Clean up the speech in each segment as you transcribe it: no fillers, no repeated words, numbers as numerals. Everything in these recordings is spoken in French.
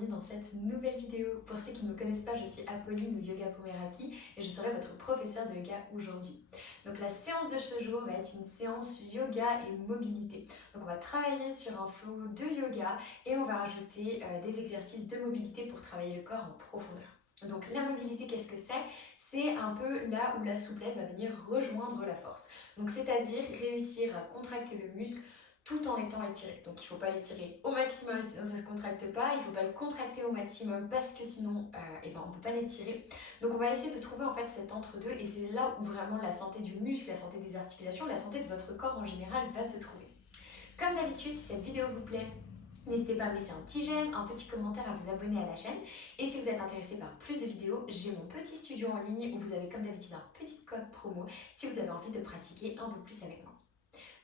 bienvenue dans cette nouvelle vidéo. Pour ceux qui ne me connaissent pas, je suis Apolline ou Yoga Pomeraki et je serai votre professeur de yoga aujourd'hui. Donc la séance de ce jour va être une séance yoga et mobilité. Donc on va travailler sur un flow de yoga et on va rajouter des exercices de mobilité pour travailler le corps en profondeur. Donc la mobilité, qu'est-ce que c'est? C'est un peu là où la souplesse va venir rejoindre la force. Donc c'est-à-dire réussir à contracter le muscle tout en étant étiré. Donc il ne faut pas l'étirer au maximum sinon ça ne se contracte pas, il ne faut pas le contracter au maximum parce que sinon on ne peut pas l'étirer. Donc on va essayer de trouver en fait cet entre-deux et c'est là où vraiment la santé du muscle, la santé des articulations, la santé de votre corps en général va se trouver. Comme d'habitude, si cette vidéo vous plaît, n'hésitez pas à laisser un petit j'aime, un petit commentaire, à vous abonner à la chaîne. Et si vous êtes intéressé par plus de vidéos, j'ai mon petit studio en ligne où vous avez comme d'habitude un petit code promo si vous avez envie de pratiquer un peu plus avec moi.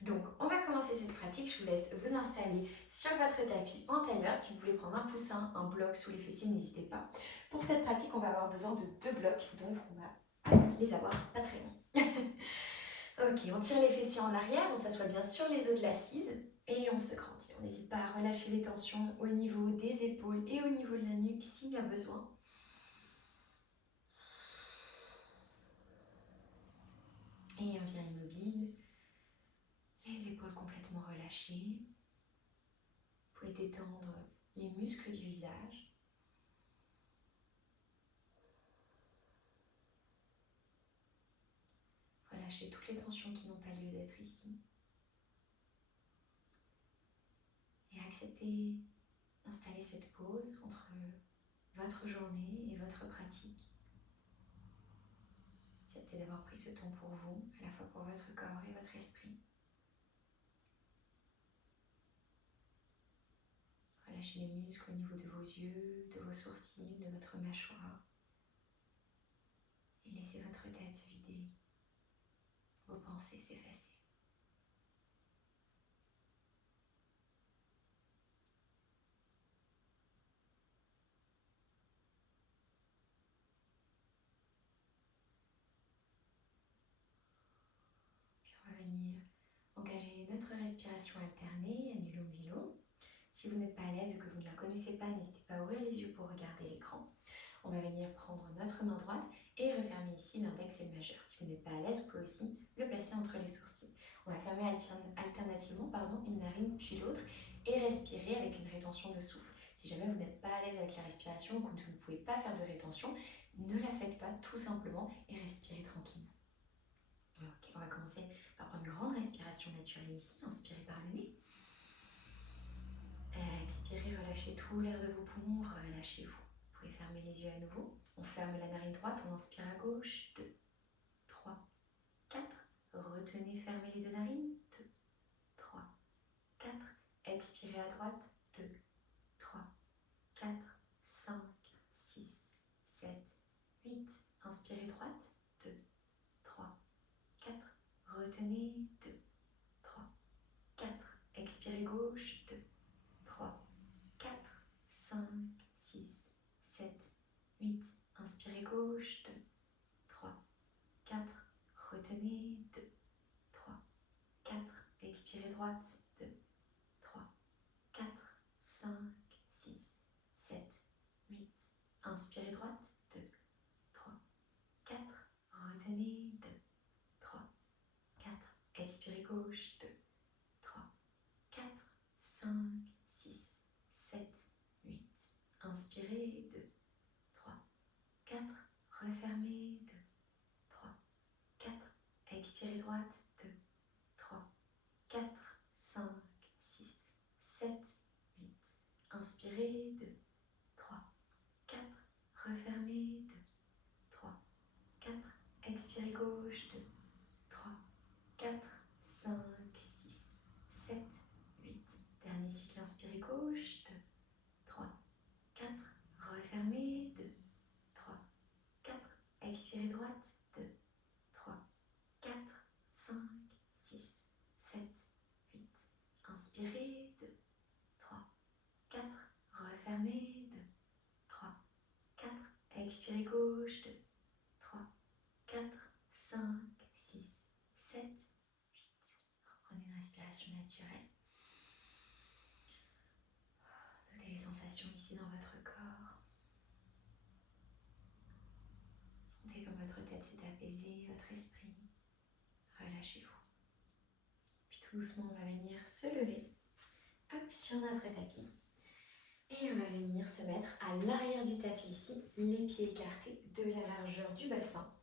Donc, on va commencer cette pratique. Je vous laisse vous installer sur votre tapis en tailleur. Si vous voulez prendre un coussin, un bloc sous les fessiers, n'hésitez pas. Pour cette pratique, on va avoir besoin de 2 blocs, donc on va les avoir pas très longs. Ok, on tire les fessiers en arrière, on s'assoit bien sur les os de l'assise et on se grandit. On n'hésite pas à relâcher les tensions au niveau des épaules et au niveau de la nuque s'il y a besoin. Et on vient immobile, les épaules complètement relâchées. Vous pouvez détendre les muscles du visage. Relâchez toutes les tensions qui n'ont pas lieu d'être ici. Et acceptez d'installer cette pause entre votre journée et votre pratique. Acceptez d'avoir pris ce temps pour vous, à la fois pour votre corps et votre esprit. Relâchez les muscles au niveau de vos yeux, de vos sourcils, de votre mâchoire. Et laissez votre tête se vider, vos pensées s'effacer. Puis on va venir engager notre respiration alternée, annulum vilum. Si vous n'êtes pas à l'aise ou que vous ne la connaissez pas, n'hésitez pas à ouvrir les yeux pour regarder l'écran. On va venir prendre notre main droite et refermer ici l'index et le majeur. Si vous n'êtes pas à l'aise, vous pouvez aussi le placer entre les sourcils. On va fermer alternativement une narine puis l'autre et respirer avec une rétention de souffle. Si jamais vous n'êtes pas à l'aise avec la respiration ou que vous ne pouvez pas faire de rétention, ne la faites pas tout simplement et respirez tranquillement. Ok, on va commencer par prendre une grande respiration naturelle ici. Inspirez par le nez. Expirez, relâchez tout l'air de vos poumons, relâchez-vous. Vous pouvez fermer les yeux à nouveau. On ferme la narine droite, on inspire à gauche. 2, 3, 4. Retenez, fermez les deux narines. 2, 3, 4. Expirez à droite. 2, 3, 4, 5, 6, 7, 8. Inspirez droite. 2, 3, 4. Retenez. 2, 3, 4. Expirez gauche. 2, 3, 4, 5, 6, 7, 8. Inspirez gauche. 2, 3, 4. Retenez. 2, 3, 4. Expirez droite. 2, 3, 4, 5, 6, 7, 8. Inspirez droite. 2, 3, 4. Retenez. 2, 3, 4. Expirez gauche. 2, 3, 4, 5, 6, 7, 8. Inspirez. 2, 3, 4. Refermez. 2, 3, 4. Expirez droite. 2, 3, 4, 5, 6, 7, 8. Inspirez. 2, 3, 4. Refermez. 2, 3, 4. Expirez gauche. 2, 3, 4, 5, 6, 7, 8. Dernier cycle, inspirez gauche. 2, 3, 4. Refermez. 2, 3, 4. Expirez droite. 2, 3, 4, 5, 6, 7, 8. Inspirez. 2, 3, 4. Refermez. 2, 3, 4. Expirez gauche. 2, 3, 4, 5, 6, 7, 8. Reprenez une respiration naturelle. Notez les sensations ici dans votre corps. Sentez comme votre tête s'est apaisée, votre esprit. Relâchez-vous. Puis tout doucement, on va venir se lever, hop, sur notre tapis. Et on va venir se mettre à l'arrière du tapis ici, les pieds écartés de la largeur du bassin.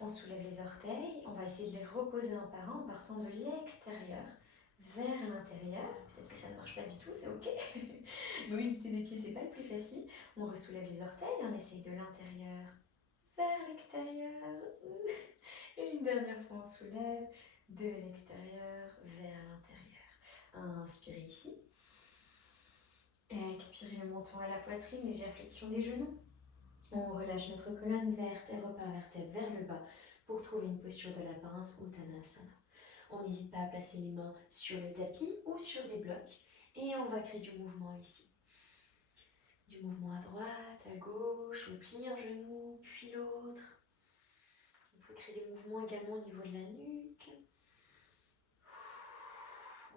On soulève les orteils, on va essayer de les reposer un par un en partant de l'extérieur vers l'intérieur. Peut-être que ça ne marche pas du tout, c'est ok. Mobilité des pieds, c'est pas le plus facile. On ressoulève les orteils, on essaye de l'intérieur vers l'extérieur. Et une dernière fois, on soulève de l'extérieur vers l'intérieur. Inspirez ici. Expirez le menton à la poitrine, légère flexion des genoux. On relâche notre colonne vertèbre par vertèbre vers le bas pour trouver une posture de la pince ou Uttanasana. On n'hésite pas à placer les mains sur le tapis ou sur des blocs et on va créer du mouvement ici. Du mouvement à droite, à gauche, on plie un genou puis l'autre. On peut créer des mouvements également au niveau de la nuque.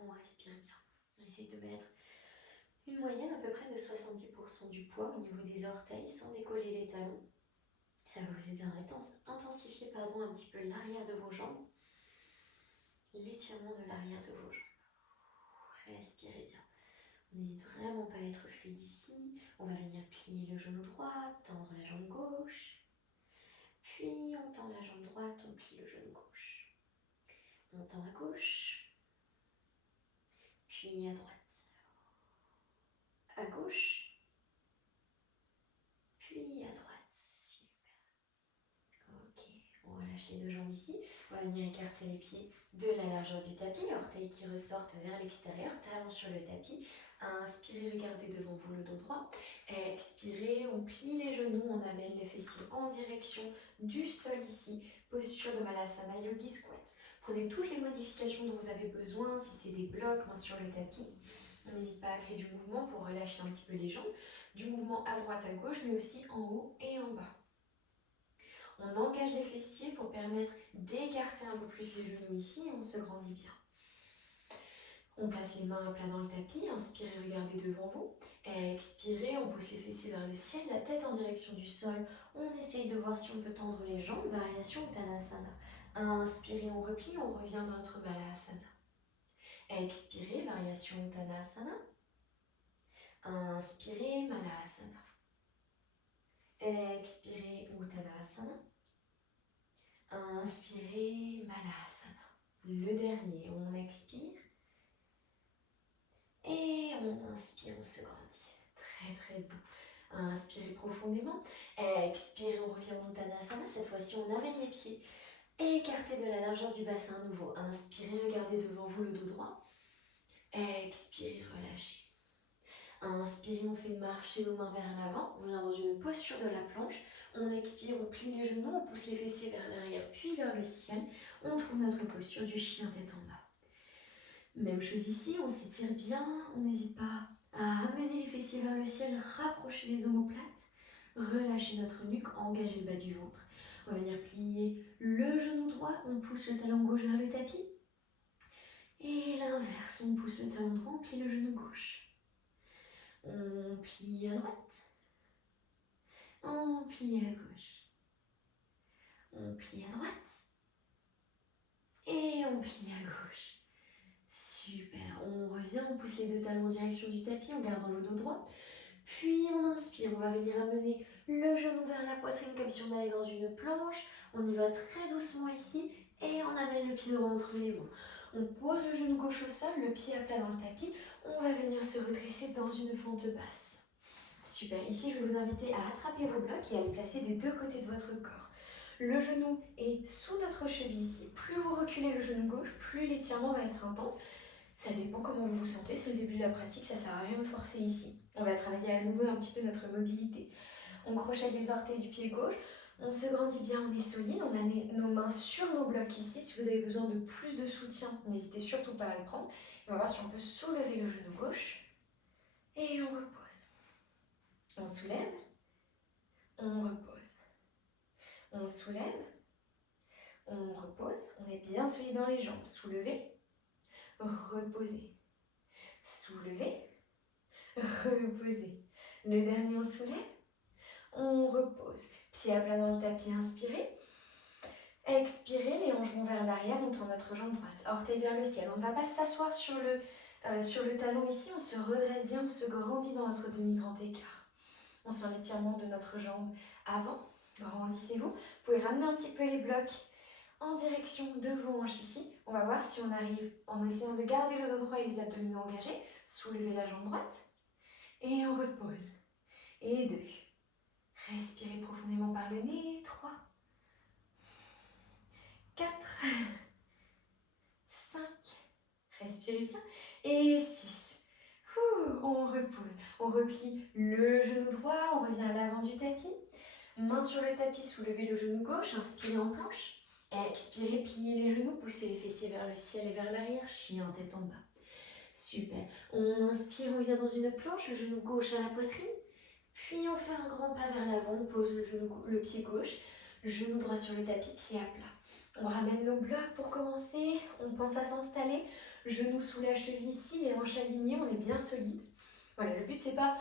On respire bien. On essaye de mettre une moyenne à peu près de 70% du poids au niveau des orteils sans décoller les talons. Ça va vous aider à intensifier un petit peu l'arrière de vos jambes. L'étirement de l'arrière de vos jambes. Respirez bien. On n'hésite vraiment pas à être fluide ici. On va venir plier le genou droit, tendre la jambe gauche. Puis on tend la jambe droite, on plie le genou gauche. On tend à gauche. Puis à droite. À gauche. Puis à droite. Super. Ok. On relâche les deux jambes ici. On va venir écarter les pieds de la largeur du tapis, orteils qui ressortent vers l'extérieur, talons sur le tapis. Inspirez, regardez devant vous le dos droit. Expirez, on plie les genoux, on amène les fessiers en direction du sol ici. Posture de Malasana Yogi Squat. Prenez toutes les modifications dont vous avez besoin, si c'est des blocs, mains sur le tapis. On n'hésite pas à créer du mouvement pour relâcher un petit peu les jambes. Du mouvement à droite, à gauche, mais aussi en haut et en bas. On engage les fessiers pour permettre d'écarter un peu plus les genoux ici et on se grandit bien. On place les mains à plat dans le tapis, inspirez, regardez devant vous. Expirez, on pousse les fessiers vers le ciel, la tête en direction du sol. On essaye de voir si on peut tendre les jambes, variation Uttanasana. Inspirez, on replie, on revient dans notre Malasana. Expirez, variation Uttanasana. Inspirez, Malasana. Expirez, Uttanasana. Inspirez, Malasana. Le dernier, on expire. Et on inspire, on se grandit. Très très bien. Inspirez profondément. Expirez, on revient en Uttanasana. Cette fois-ci, on amène les pieds écartés de la largeur du bassin à nouveau. Inspirez, regardez devant vous le dos droit. Expirez, relâchez. Inspirez, on fait marcher nos mains vers l'avant. On vient dans une posture de la planche. On expire, on plie les genoux, on pousse les fessiers vers l'arrière, puis vers le ciel. On trouve notre posture du chien tête en bas. Même chose ici, on s'étire bien, on n'hésite pas à amener les fessiers vers le ciel, rapprocher les omoplates, relâcher notre nuque, engager le bas du ventre. On va venir plier le genou droit, on pousse le talon gauche vers le tapis. Et l'inverse, on pousse le talon droit, on plie le genou gauche. On plie à droite. On plie à gauche. On plie à droite. Et on plie à gauche. Super, on revient, on pousse les deux talons en direction du tapis en gardant le dos droit. Puis on inspire, on va venir amener le genou vers la poitrine comme si on allait dans une planche. On y va très doucement ici et on amène le pied droit entre les mains. On pose le genou gauche au sol, le pied à plat dans le tapis. On va venir se redresser dans une fente basse. Super, ici je vais vous inviter à attraper vos blocs et à les placer des deux côtés de votre corps. Le genou est sous notre cheville ici. Plus vous reculez le genou gauche, plus l'étirement va être intense. Ça dépend comment vous vous sentez, c'est le début de la pratique, ça sert à rien de forcer ici. On va travailler à nouveau un petit peu notre mobilité. On crochette les orteils du pied gauche, on se grandit bien, on est solide, on a nos mains sur nos blocs ici. Si vous avez besoin de plus de soutien, n'hésitez surtout pas à le prendre. On va voir si on peut soulever le genou gauche. Et on repose. On soulève, on repose. On soulève, on repose. On est bien solide dans les jambes. Soulevez, reposez. Soulevez, reposez. Le dernier, on soulève, on repose. Pied à plat dans le tapis, inspirez. Expirez, les hanches vont vers l'arrière, on tourne notre jambe droite, orteil vers le ciel. On ne va pas s'asseoir sur le talon ici, on se redresse bien, on se grandit dans notre demi-grand écart. On sent l'étirement de notre jambe avant, grandissez-vous. Vous pouvez ramener un petit peu les blocs en direction de vos hanches ici. On va voir si on arrive, en essayant de garder le dos droit et les abdominaux engagés, soulever la jambe droite et on repose. Et 2. Respirez profondément par le nez. 3. 4. 5. Respirez bien. Et 6. On repose. On replie le genou droit, on revient à l'avant du tapis. Main sur le tapis, soulevez le genou gauche, inspirez en planche. Expirez, pliez les genoux, poussez les fessiers vers le ciel et vers l'arrière, chien tête en bas. Super. On inspire, on vient dans une planche, le genou gauche à la poitrine. Puis on fait un grand pas vers l'avant, on pose le pied gauche, genou droit sur le tapis, pied à plat. On ramène nos blocs pour commencer, on pense à s'installer, genou sous la cheville ici, les hanches alignées, on est bien solide. Voilà, le but c'est pas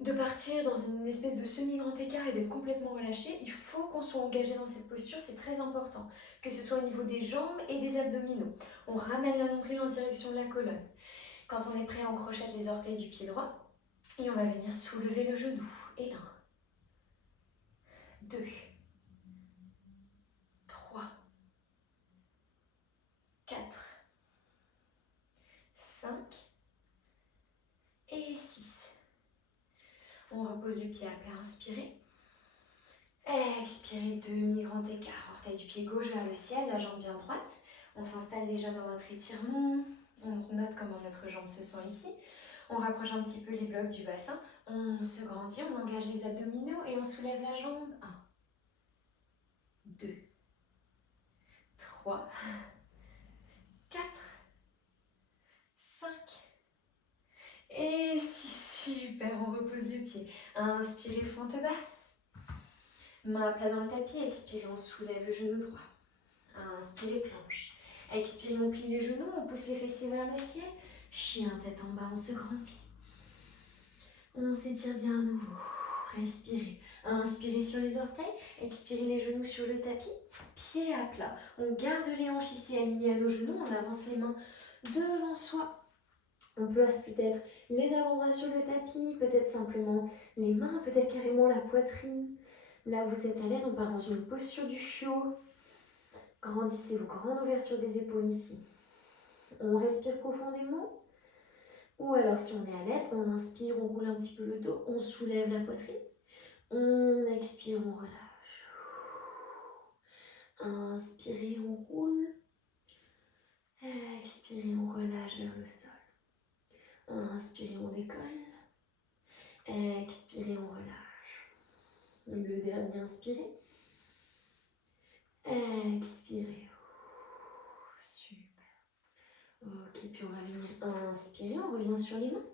de partir dans une espèce de semi-grand écart et d'être complètement relâché. Il faut qu'on soit engagé dans cette posture, c'est très important, que ce soit au niveau des jambes et des abdominaux. On ramène la nombril en direction de la colonne. Quand on est prêt, on crochette les orteils du pied droit et on va venir soulever le genou. Et 1, 2, 3, 4, 5 et 6. On repose le pied à plat, inspirez. Expirez, demi-grand écart. Orteil du pied gauche vers le ciel, la jambe bien droite. On s'installe déjà dans notre étirement. On note comment notre jambe se sent ici. On rapproche un petit peu les blocs du bassin. On se grandit, on engage les abdominaux et on soulève la jambe. 1, 2, 3, 4, 5 et 6. Super, on repose le pied. Inspirez, fente basse. Main à plat dans le tapis, expirez, on soulève le genou droit. Inspirez, planche. Expirez, on plie les genoux, on pousse les fessiers vers le ciel. Chien, tête en bas, on se grandit. On s'étire bien à nouveau. Respirez. Inspirez sur les orteils. Expirez les genoux sur le tapis. Pieds à plat. On garde les hanches ici alignées à nos genoux. On avance les mains devant soi. On place peut-être les avant-bras sur le tapis, peut-être simplement les mains, peut-être carrément la poitrine. Là où vous êtes à l'aise, on part dans une posture du chiot. Grandissez-vous, grande ouverture des épaules ici. On respire profondément. Ou alors si on est à l'aise, on inspire, on roule un petit peu le dos, on soulève la poitrine. On expire, on relâche. Inspirez, on roule. Expirez, on relâche vers le sol. Inspirez, on décolle. Expirez, on relâche. Le dernier, inspirez. Expirez. Super. Ok, puis on va venir inspirer, on revient sur les mains.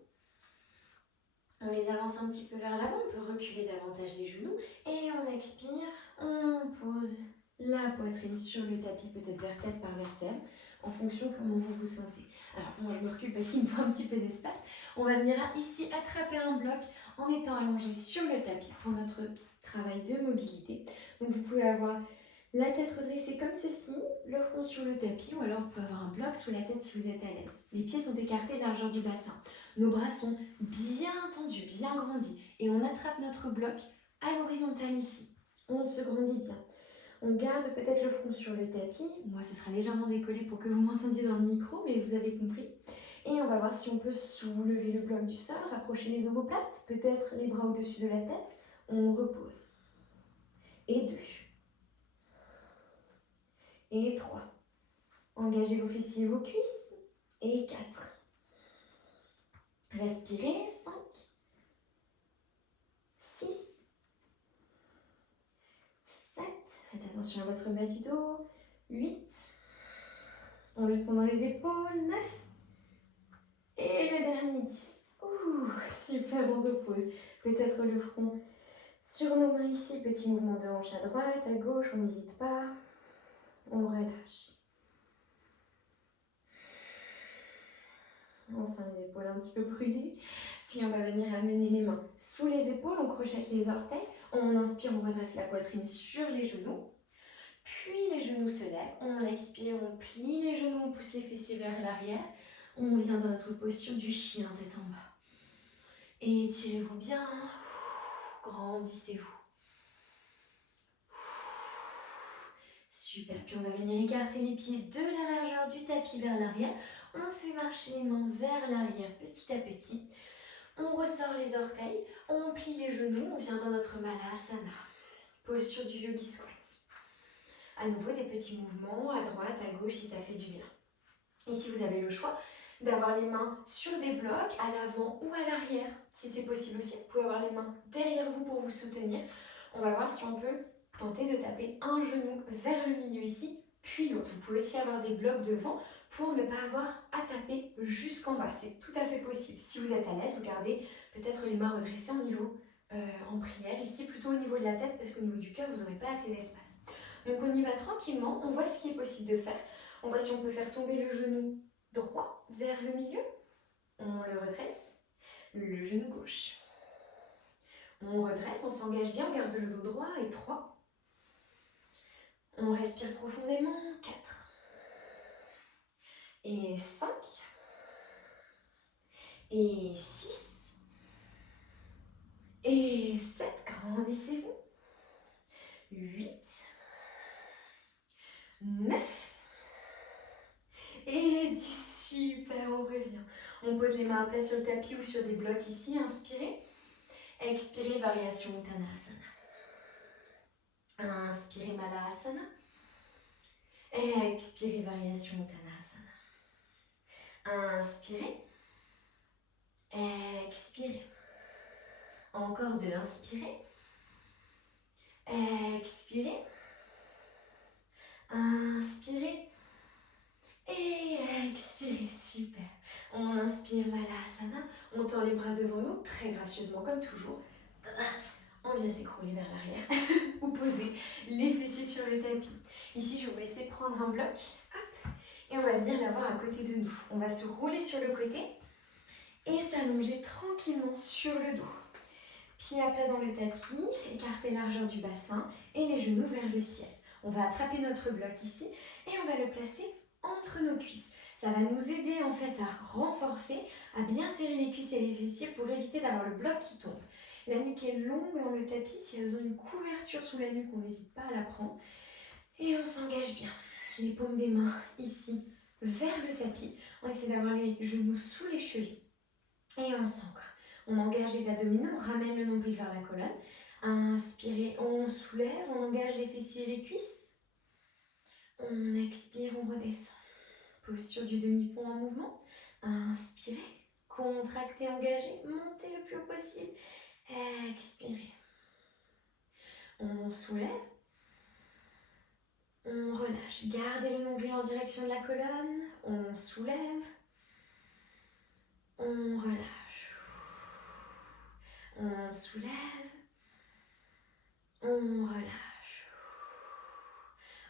On les avance un petit peu vers l'avant, on peut reculer davantage les genoux. Et on expire, on pose la poitrine sur le tapis, peut-être vertèbre par vertèbre, en fonction de comment vous vous sentez. Alors moi je me recule parce qu'il me faut un petit peu d'espace. On va venir ici attraper un bloc en étant allongé sur le tapis pour notre travail de mobilité. Donc vous pouvez avoir la tête redressée comme ceci, le front sur le tapis, ou alors vous pouvez avoir un bloc sous la tête si vous êtes à l'aise. Les pieds sont écartés largeur du bassin. Nos bras sont bien tendus, bien grandis. Et on attrape notre bloc à l'horizontale ici. On se grandit bien. On garde peut-être le front sur le tapis. Moi, ce sera légèrement décollé pour que vous m'entendiez dans le micro, mais vous avez compris. Et on va voir si on peut soulever le bloc du sol, rapprocher les omoplates, peut-être les bras au-dessus de la tête. On repose. Et 2. Et 3. Engagez vos fessiers et vos cuisses. Et 4. Respirez. 5. 6. 7. Faites attention à votre bas du dos. 8. On le sent dans les épaules. 9. Et le dernier 10. Ouh, super, on repose. Peut-être le front sur nos mains ici. Petit mouvement de hanche à droite, à gauche, on n'hésite pas. On relâche. On sent les épaules un petit peu brûlées. Puis on va venir amener les mains sous les épaules, on crochette les orteils. On inspire, on redresse la poitrine sur les genoux. Puis les genoux se lèvent. On expire, on plie les genoux, on pousse les fessiers vers l'arrière. On vient dans notre posture du chien, tête en bas. Étirez-vous bien. Grandissez-vous. Super, puis on va venir écarter les pieds de la largeur du tapis vers l'arrière. On fait marcher les mains vers l'arrière petit à petit. On ressort les orteils, on plie les genoux, on vient dans notre Malasana. Posture du Yogi Squat. À nouveau des petits mouvements à droite, à gauche si ça fait du bien. Ici vous avez le choix d'avoir les mains sur des blocs, à l'avant ou à l'arrière. Si c'est possible aussi, vous pouvez avoir les mains derrière vous pour vous soutenir. On va voir si on peut tenter de taper un genou vers le milieu ici, puis l'autre. Vous pouvez aussi avoir des blocs devant pour ne pas avoir à taper jusqu'en bas. C'est tout à fait possible. Si vous êtes à l'aise, vous gardez peut-être les mains redressées en prière, ici plutôt au niveau de la tête, parce qu'au niveau du cœur, vous n'aurez pas assez d'espace. Donc on y va tranquillement, on voit ce qui est possible de faire. On voit si on peut faire tomber le genou droit vers le milieu. On le redresse, le genou gauche. On redresse, on s'engage bien, on garde le dos droit et 3. On respire profondément, 4. Et 5. Et 6. Et 7. Grandissez-vous. 8. 9. Et 10. Super, on revient. On pose les mains à plat sur le tapis ou sur des blocs ici. Inspirez. Expirez, variation Uttanasana. Inspirez, Malasana. Expirez, variation Uttanasana. Inspirez. Expirez. Encore 2. Inspirez. Expirez. Inspirez. Et expirez. Super. On inspire Malasana. On tend les bras devant nous, très gracieusement comme toujours. On vient s'écrouler vers l'arrière ou poser les fessiers sur le tapis. Ici, je vais vous laisser prendre un bloc. Hop, et on va venir l'avoir à côté de nous. On va se rouler sur le côté et s'allonger tranquillement sur le dos. Pieds à plat dans le tapis, écartez largeur du bassin et les genoux vers le ciel. On va attraper notre bloc ici et on va le placer entre nos cuisses. Ça va nous aider en fait à renforcer, à bien serrer les cuisses et les fessiers pour éviter d'avoir le bloc qui tombe. La nuque est longue dans le tapis, si elles ont une couverture sous la nuque, on n'hésite pas à la prendre. Et on s'engage bien. Les paumes des mains ici vers le tapis. On essaie d'avoir les genoux sous les chevilles. Et on s'ancre. On engage les abdominaux, on ramène le nombril vers la colonne. Inspirez, on soulève, on engage les fessiers et les cuisses. On expire, on redescend. Posture du demi-pont en mouvement. Inspirez, contractez, engagez, montez le plus haut possible. Expirez. On soulève. On relâche. Gardez le nombril en direction de la colonne. On soulève. On relâche. On soulève. On relâche.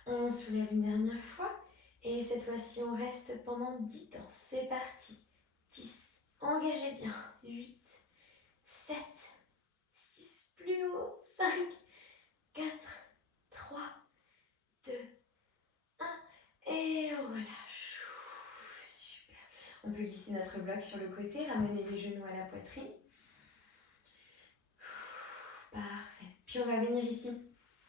On soulève une dernière fois. Et cette fois-ci, on reste pendant 10 temps. C'est parti. 10. Engagez bien. 8. 7. 6. Plus haut. 5. 4. 3. 2. 1. Et on relâche. Super. On peut glisser notre bloc sur le côté, ramener les genoux à la poitrine. Parfait. Puis on va venir ici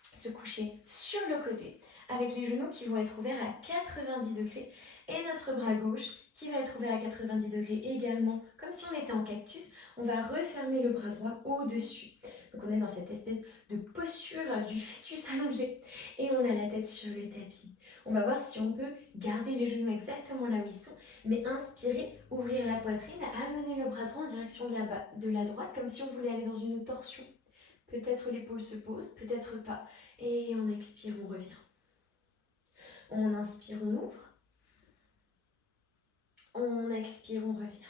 se coucher sur le côté avec les genoux qui vont être ouverts à 90 degrés et notre bras gauche qui va être ouvert à 90 degrés également, comme si on était en cactus. On va refermer le bras droit au-dessus. Donc on est dans cette espèce de posture du fœtus allongé et on a la tête sur le tapis. On va voir si on peut garder les genoux exactement là où ils sont, mais inspirer, ouvrir la poitrine, amener le bras droit en direction de la droite, comme si on voulait aller dans une torsion. Peut-être l'épaule se pose, peut-être pas. Et on expire, on revient. On inspire, on ouvre. On expire, on revient.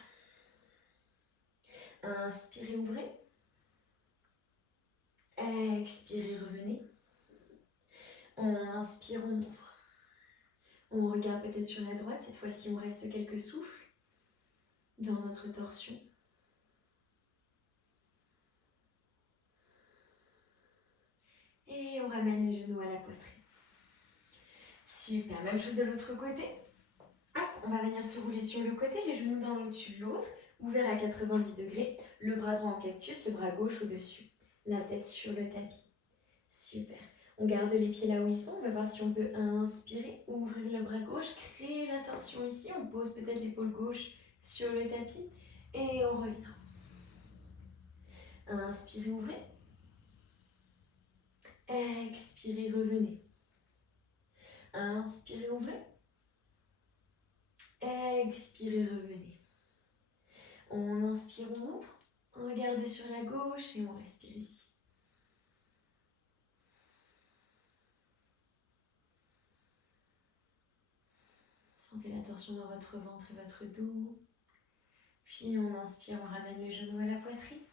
Inspirez, ouvrez. Expirez, revenez. On inspire, on ouvre. On regarde peut-être sur la droite, cette fois-ci on reste quelques souffles. dans notre torsion. Et on ramène les genoux à la poitrine. Super, même chose de l'autre côté. Hop, on va venir se rouler sur le côté, les genoux l'un au-dessus de l'autre, ouvert à 90 degrés, le bras droit en cactus, le bras gauche au-dessus, la tête sur le tapis. Super. On garde les pieds là où ils sont, on va voir si on peut inspirer, ouvrir le bras gauche, créer la torsion ici, on pose peut-être l'épaule gauche sur le tapis et on revient. Inspirez, ouvrez. Expirez, revenez. Inspirez, ouvrez. Expirez, revenez. On inspire, on ouvre. On regarde sur la gauche et on respire ici. Sentez la torsion dans votre ventre et votre dos. Puis on inspire, on ramène les genoux à la poitrine.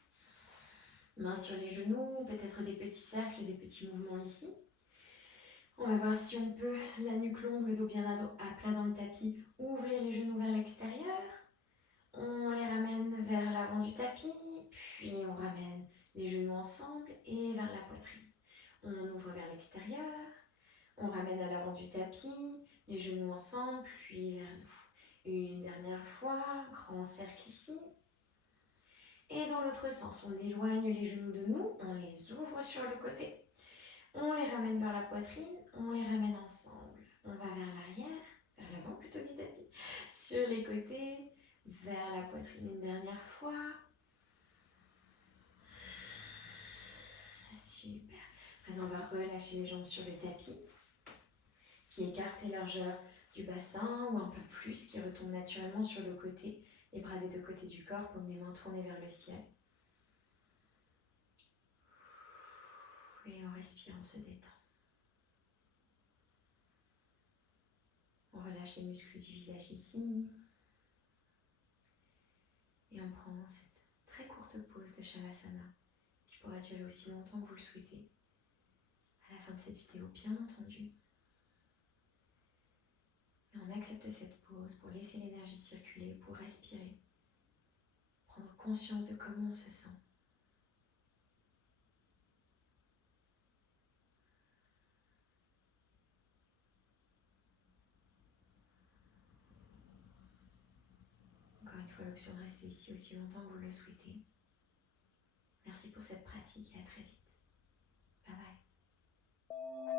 Mains sur les genoux, peut-être des petits cercles, des petits mouvements ici. On va voir si on peut, la nuque longue, le dos bien à plat dans le tapis, ouvrir les genoux vers l'extérieur. On les ramène vers l'avant du tapis, puis on ramène les genoux ensemble et vers la poitrine. On ouvre vers l'extérieur, on ramène à l'avant du tapis, les genoux ensemble, puis vers nous. Une dernière fois, grand cercle ici. Et dans l'autre sens, on éloigne les genoux de nous, on les ouvre sur le côté. On les ramène vers la poitrine, on les ramène ensemble. On va vers l'arrière, vers l'avant plutôt du tapis, sur les côtés, vers la poitrine une dernière fois. Super. Maintenant, on va relâcher les jambes sur le tapis. Pieds écartés, largeur du bassin ou un peu plus, qui retombe naturellement sur le côté. Les bras des deux côtés du corps, paumes des mains tournées vers le ciel. Et on respire, on se détend. On relâche les muscles du visage ici. Et on prend cette très courte pause de Shavasana qui pourra durer aussi longtemps que vous le souhaitez. À la fin de cette vidéo, bien entendu. Et on accepte cette pause pour laisser l'énergie circuler, pour respirer, prendre conscience de comment on se sent. Encore une fois, l'option de rester ici aussi longtemps que vous le souhaitez. Merci pour cette pratique et à très vite. Bye bye.